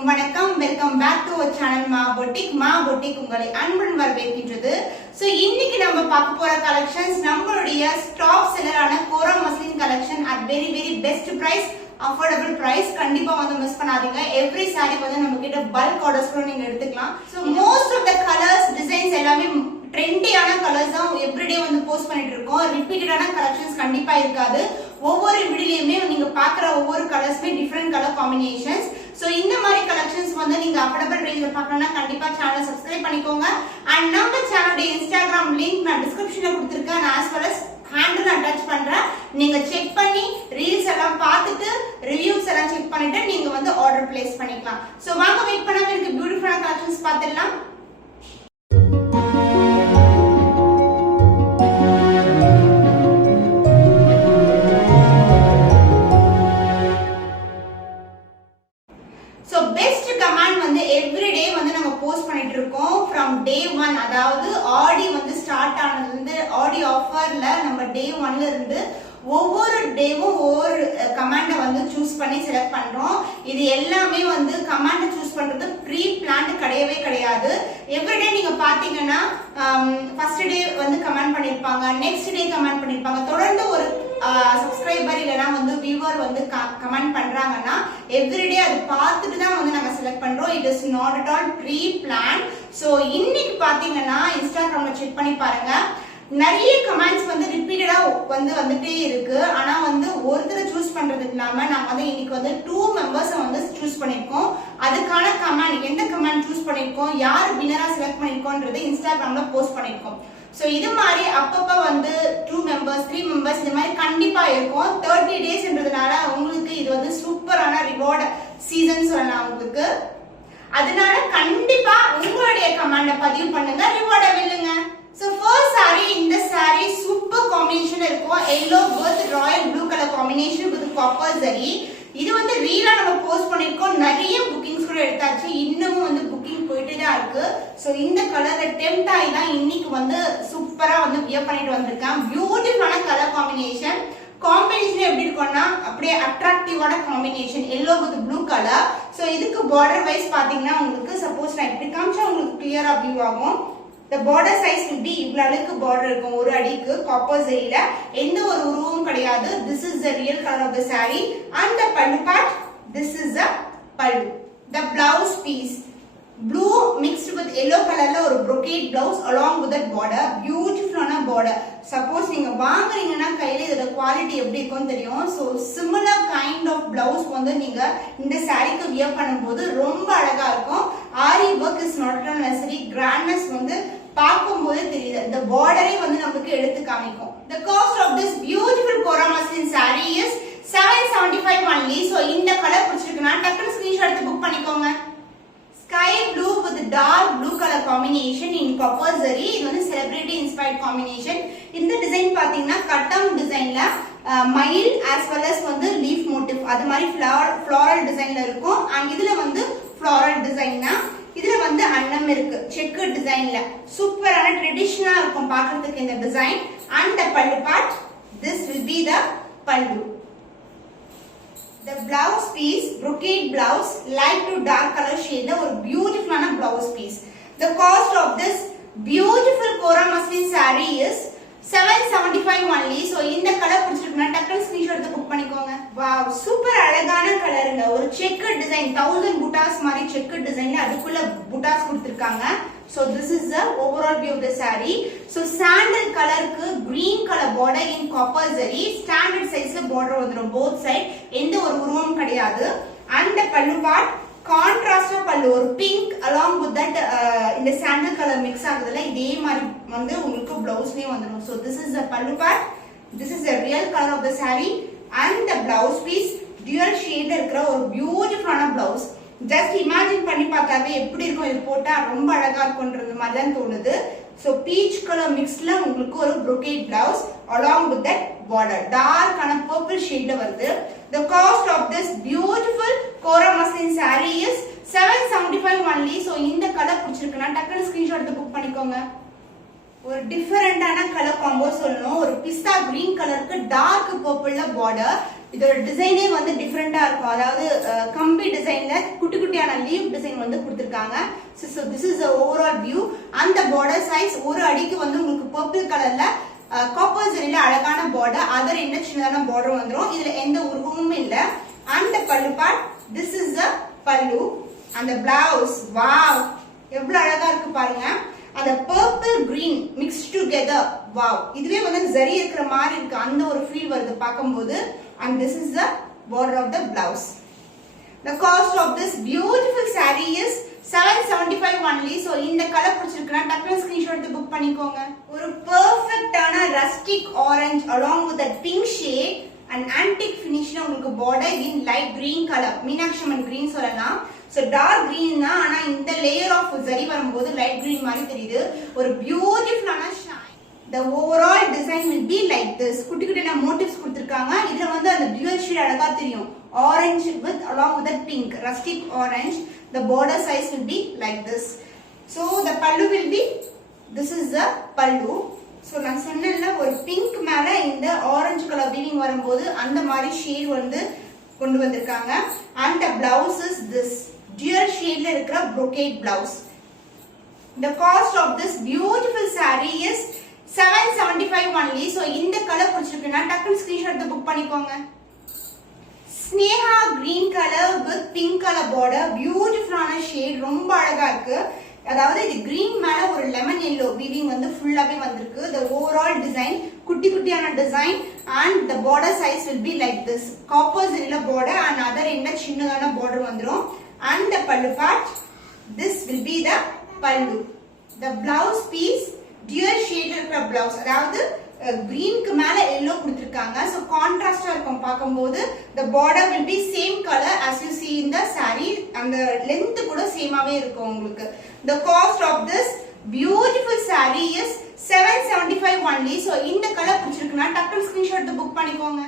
அனைவருக்கும் வணக்கம். Welcome back to our channel Maa boutique உங்களை அன்புடன் வரவேற்கின்றது. சோ இன்னைக்கு நம்ம பார்க்க போற கலெக்ஷன்ஸ் நம்மளுடைய டாப் செல்லரான kora muslin collection at very best price, affordable price. கண்டிப்பா வந்து மிஸ் பண்ணாதீங்க. எவ்ரி சாரி வந்து நம்ம கிட்ட பல்க் ஆர்டர்ஸ் கூட நீங்க எடுத்துக்கலாம். So most of the colours designs எல்லாமே ட்ரெண்டியான கலர்ஸ் தான் எவ்ரிடே வந்து போஸ்ட் பண்ணிட்டு இருக்கோம். ரிப்பீட்டடான கலெக்ஷன்ஸ் கண்டிப்பா இருக்காது. ஒவ்வொரு வீடியோலயுமே நீங்க பாக்குற ஒவ்வொரு கலர்ஸ்மே டிஃபரெண்ட் கலர் காம்பினேஷன்ஸ். சோ இந்த மாதிரி கலெக்ஷன்ஸ் வந்து நீங்க அஃபோர்டபிள் ரேஞ்ச்ல பார்க்கணும்னா கண்டிப்பா சேனலை சப்ஸ்கிரைப் பண்ணிக்கோங்க. அண்ட் நம்ம சேனலுடைய இன்ஸ்டாகிராம் லிங்க் நான் டிஸ்கிரிப்ஷன்ல கொடுத்திருக்கேன். As well as handle attach பண்றேன். நீங்க செக் பண்ணி ரீல்ஸ் எல்லாம் பார்த்துட்டு ரிவ்யூஸ் எல்லாம் செக் பண்ணிட்டு நீங்க வந்து ஆர்டர் பிளேஸ் பண்ணிக்கலாம். சோ வாங்க வெயிட் பண்ணாம எனக்கு பியூட்டிஃபுல்லான கலெக்ஷன்ஸ் பார்த்துடலாம். Day 1 அதாவது ஆடி வந்து ஸ்டார்ட் ஆனதுல இருந்து ஆடி ஆஃபர்ல நம்ம டே 1ல இருந்து ஒவ்வொரு டேவும் ஒவ்வொரு கமாண்ட வந்து சூஸ் பண்ணி செலக்ட் பண்றோம். இது எல்லாமே வந்து கமாண்ட சூஸ் பண்றது ப்ரீ பிளான்ட் கிடையவே கிடையாது. எவ்ரிடே நீங்க பாத்தீங்கன்னா ஃபர்ஸ்ட் டே வந்து கமெண்ட் பண்ணிருப்பாங்க, நெக்ஸ்ட் டே கமெண்ட் பண்ணிருப்பாங்க. தொடர்ந்து ஒரு சப்ஸ்கிரைபர் இல்லனா வந்து வியூவர் வந்து கமெண்ட் பண்றாங்கன்னா எவ்ரிடே அது பார்த்துட்டு தான் வந்து நாங்க செலக்ட் பண்றோம். It is not at all pre plan. So இன்னைக்கு பாத்தீங்கன்னா இன்ஸ்டாகிராம்ல செக் பண்ணி பாருங்க, நிறைய கமெண்ட்ஸ் வந்து ரிப்பீட்டடா வந்து வந்துட்டே இருக்கு. ஆனா வந்து ஒருத்தரை சூஸ் பண்றது இல்லாம நாங்க வந்து இன்னைக்கு வந்து 2 மெம்பர்ஸ் வந்து சூஸ் பண்ணிருக்கோம். அதுக்கான கமெண்ட், எந்த கமெண்ட் சூஸ் பண்ணிருக்கோம், யார் வினரா செலக்ட் பண்ணிருக்கோம்ன்றது இன்ஸ்டாகிராம்ல போஸ்ட் பண்ணிருக்கோம். சோ இது மாதிரி அப்பப்ப வந்து 2 மெம்பர்ஸ் 3 மெம்பர்ஸ் இந்த மாதிரி கண்டிப்பா இருக்கும். 30 டேஸ்ன்றதுனால உங்களுக்கு இது வந்து சூப்பரான ரிவார்ட் சீசன் சொல்லலாம் உங்களுக்கு. அதனால கண்டிப்பா உங்களுடைய கமெண்ட பதிவு பண்ணுங்க, ரிவார்ட வெல்லுங்க. சோ ஃபர்ஸ்ட் சாரி, இந்த சாரி சூப்பர் காம்பினேஷன் இருக்கும். yellow with royal blue colour combination with copper zari. இது வந்து ரீலா நம்ம போஸ்ட் பண்ணிருக்கோம். நிறைய புக்கிங்ஸ் கூட எடுத்தாச்சு. இன்னமும் வந்து புக்கிங் போயிட்டே தான் இருக்கு. சோ இந்த கலர்ல டெம்ப்ட் ஆகி தான் இன்னைக்கு வந்து சூப்பரா வந்து வியர் பண்ணிட்டு வந்திருக்கேன். பியூட்டிஃபுல்லான கலர் காம்பினேஷன். காம்பினேஷன் எப்படி இருக்கும்னா அப்படியே அட்ராக்டிவான combination, yellow with blue colour. So இதுக்கு பார்டர் வைஸ் பாத்தீங்கன்னா உங்களுக்கு சப்போஸ் நான் இப்படி காமிச்சா உங்களுக்கு கிளியரா வியூ ஆகும். The border size will be இவ்வளவு அளவுக்கு border இருக்கும். ஒரு அடிக்கு காப்பர் ஜரியில எந்த ஒரு உருவமும் கிடையாது. This is the real color of the saree and the pallu part. This is the pallu. The blouse piece blue mixed with yellow colorல ஒரு brocade blouse along with that border. Beautifulaன border. Suppose நீங்க வாங்குறீங்கன்னா கையில இதோட quality எப்படி இருக்கும்னு தெரியும். So similar kind of blouse வந்து நீங்க இந்த சாரிக்கு வியர் பண்ணும்போது ரொம்ப அழகா இருக்கும். Ari work is not necessary. Grandness வந்து பார்க்கும்போது தெரியுது. இந்த பார்டரே வந்து நமக்கு எடுத்து காமிக்கும். The cost of this beautiful Kora muslin saree is 775 only. So இந்த கலர் பிடிச்சிருக்குன்னா டக்குனு ஸ்கிரீன்ஷாட் எடுத்து புக் பண்ணிக்கோங்க. Sky blue with dark blue color combination in copper zari. இது வந்து celebrity inspired combination. இந்த டிசைன் பாத்தீங்கன்னா கட்டம் டிசைன்ல மயில் as well as வந்து லீஃப் மோட்டிவ் அது மாதிரி floral டிசைன்ல இருக்கும். அண்ட் இதுல வந்து floral டிசைன்னா இதுல வந்து அன்னம் இருக்கு செக்கு டிசைன்ல. சூப்பரான ட்ரெடிஷனலா இருக்கும் பார்க்கிறதுக்கு இந்த design. And the pallu part, this will be the pallu. The blouse piece, brocade blouse, light to dark color shade ஒரு பியூட்டிஃபுல்லான blouse piece. The cost of this beautiful Kora muslin saree is 775 only. So இந்த colour பிடிச்சிருக்குன்னா டக்குனு screenshot எடுத்து book பண்ணிக்கோங்க. Wow, super அழகான கலருங்க. ஒரு செக் டிசைன் 1000 புட்டாஸ் மாதிரி செக் டிசைன்ல அதுக்குள்ள புட்டாஸ் கொடுத்திருக்காங்க. So this is the overall view of the saree. So sandal கலருக்கு green color border in copper zari. Standard sizeல border வந்துரும் both side. எந்த ஒரு உருவமும் கிடையாது. And the pallu part கான்ட்ராஸ்டா பல்லு ஒரு பிங்க் along with that இந்த சாண்டல் கலர் மிக்ஸ் ஆகுதுல இதே மாதிரி வந்து உங்களுக்கு ப்ளவுஸ்லயே வந்துரும். So this is the pallu part. This is the real color of the saree and the blouse piece dual shade இருக்கிற ஒரு பியூட்டிஃபுல்லான blouse. ஜஸ்ட் இமேஜின் பண்ணி பார்த்தாவே எப்படி இருக்கும், இது போட்டா ரொம்ப அழகா இருக்கும்ன்றது மாதிரி தான் தோணுது. So peach color mixல உங்களுக்கு ஒரு brocade blouse along with that border dark ஆன purple shadeல வருது. The cost of this beautiful Kora muslin saree is 775 only. So இந்த கலர் பிடிச்சிருக்குன்னா டக்குனு ஸ்கிரீன்ஷாட் எடுத்து புக் பண்ணிக்கோங்க. ஒரு டிஃபரெண்டான கலர் காம்போ சொல்லணும். ஒரு பிஸ்தா கிரீன் கலருக்கு டார்க் பர்பிள்ல பார்டர். இதோட டிசைனே வந்து டிஃபரெண்டா இருக்கும். அதாவது கம்பி டிசைன்ல குட்டி குட்டியான லீவ் டிசைன் வந்து கொடுத்திருக்காங்க. So this is the overall view. அந்த border size ஒரு அடிக்கு வந்து உங்களுக்கு purple கலர்ல காப்பர் ஜரியில அழகான border, அதர் என்ன சின்னதான border வந்துரும். இதுல எந்த உருவமும் இல்ல. அந்த பல்லு பார்ட், this is the பல்லு. அந்த blouse, wow, எவ்வளவு அழகா இருக்கு பாருங்க. அந்த purple green mixed together, wow, இதுவே வந்து ஜரி இருக்கிற மாதிரி இருக்கு, அந்த ஒரு ஃபீல் வருது பாக்கும்போது. And this is the border of the blouse. The cost of this beautiful saree is 775 only. So இந்த கலர் பிடிச்சிருக்குனா டக்குனு ஸ்கிரீன்ஷாட் எடுத்து புக் பண்ணிக்கோங்க. ஒரு பெர்ஃபெக்ட்டான rustic orange along with that pink shade and antique finishல உங்களுக்கு border in light green color, Meenakshi Amman green சொல்லலாம். So dark green தான், ஆனா இந்த layer of zari வரும்போது light green மாதிரி தெரியுது. ஒரு பியூட்டிஃபுல்லான shine. The overall design will be like this. குட்டி குட்டியான motifs கொடுத்திருக்காங்க. இதுல வந்து அந்த dual shade அழகா தெரியும். Orange with along with that pink, rustic orange. The border size will be like this. So the pallu will be, this is the pallu. So நான் சொன்னேன்ல ஒரு pink மேல இந்த orange color weaving வரும்போது அந்த மாதிரி shade வந்து கொண்டு வந்திருக்காங்க. And the blouse is this dual shade ல இருக்கிற brocade blouse. The cost of this beautiful saree is 775 only. So இந்த கலர் பிடிச்சிருக்குன்னா டக்குனு ஸ்கிரீன்ஷாட் எடுத்து புக் பண்ணிக்கோங்க. Sneha green color with pink color border, பியூட்டிஃபுல்லான ஷேட், ரொம்ப அழகா இருக்கு. அதாவது இது green மேல ஒரு லெமன் yellow weaving வந்து ஃபுல்லாவே வந்திருக்கு. The overall design குட்டி குட்டியான design and the border size will be like this. Copper zilla border and other என்ன சின்னதான border வந்துரும். And the pallu part, this will be the pallu. The blouse piece dual shade இருக்கிற blouse, அதாவது greenக்கு மேல yellow கொடுத்திருக்காங்க. So கான்ட்ராஸ்டா இருக்கும் பாக்கும்போது. The border will be same color as you see in the saree. அந்த length கூட சேமாவே இருக்கும் உங்களுக்கு. The cost of this beautiful saree is 775 only. So இந்த கலர் பிடிச்சிருக்குன்னா டக்குனு ஸ்கிரீன்ஷாட் எடுத்து புக் பண்ணிக்கோங்க.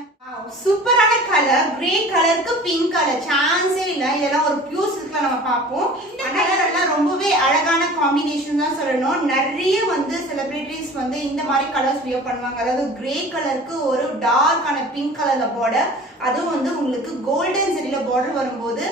சூப்பரான கலர், கிரே கலருக்கு பிங்க் கலர், சான்ஸே இல்ல. இதெல்லாம் ஒரு பியூர் சில்க்ல நம்ம பார்ப்போம். இந்த கலர் எல்லாம் ரொம்பவே அழகான காம்பினேஷன் தான் சொல்லணும். நிறைய வந்து செலிபிரிட்டிஸ் வந்து இந்த மாதிரி கலர்ஸ் வியர் பண்ணுவாங்க. அதாவது கிரே கலருக்கு ஒரு டார்க்கான பிங்க் கலர்ல பார்டர், அதுவும் வந்து உங்களுக்கு கோல்டன் ஜெரியில பார்டர் வரும்போது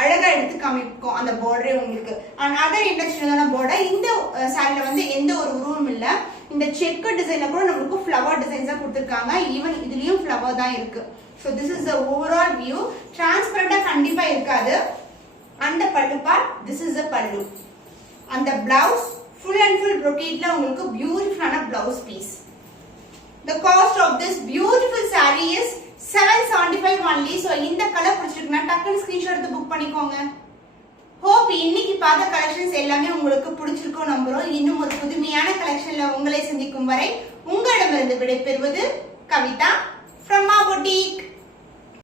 அழகா எடுத்து காமிக்கும் அந்த பார்டரே உங்களுக்கு. அண்ட் அதர் என்ன சின்னதான பார்டர். இந்த சாரில வந்து எந்த ஒரு உருவம் இல்ல. இந்த செக் டிசைன்ல கூட நமக்கு ஃப்ளவர் டிசைன்ஸா கொடுத்திருக்காங்க. ஈவன் இதுலயும் ஃப்ளவர் தான் இருக்கு. So this is the overall view. டிரான்ஸ்பரண்டா கண்டிப்பா இருக்காது. அந்த பல்லு part, this is the pallu. அந்த blouse full and full brocade ல உங்களுக்கு பியூட்டிஃபுல்லான blouse piece. The cost of this beautiful saree is 775 only. So இந்த கலர் பிடிச்சிருக்குன்னா டக்குனு ஸ்கிரீன்ஷாட் எடுத்து புக் பண்ணிக்கோங்க. ஹோப் இன்னைக்கு பார்த்த கலெக்ஷன்ஸ் எல்லாமே உங்களுக்கு பிடிச்சிருக்கும் நம்புறோம். இன்னும் ஒரு புதுமையான கலெக்ஷன்ல உங்களை சந்திக்கும் வரை உங்களிடமிருந்து விடைபெறுவது கவிதா from Ma Boutique.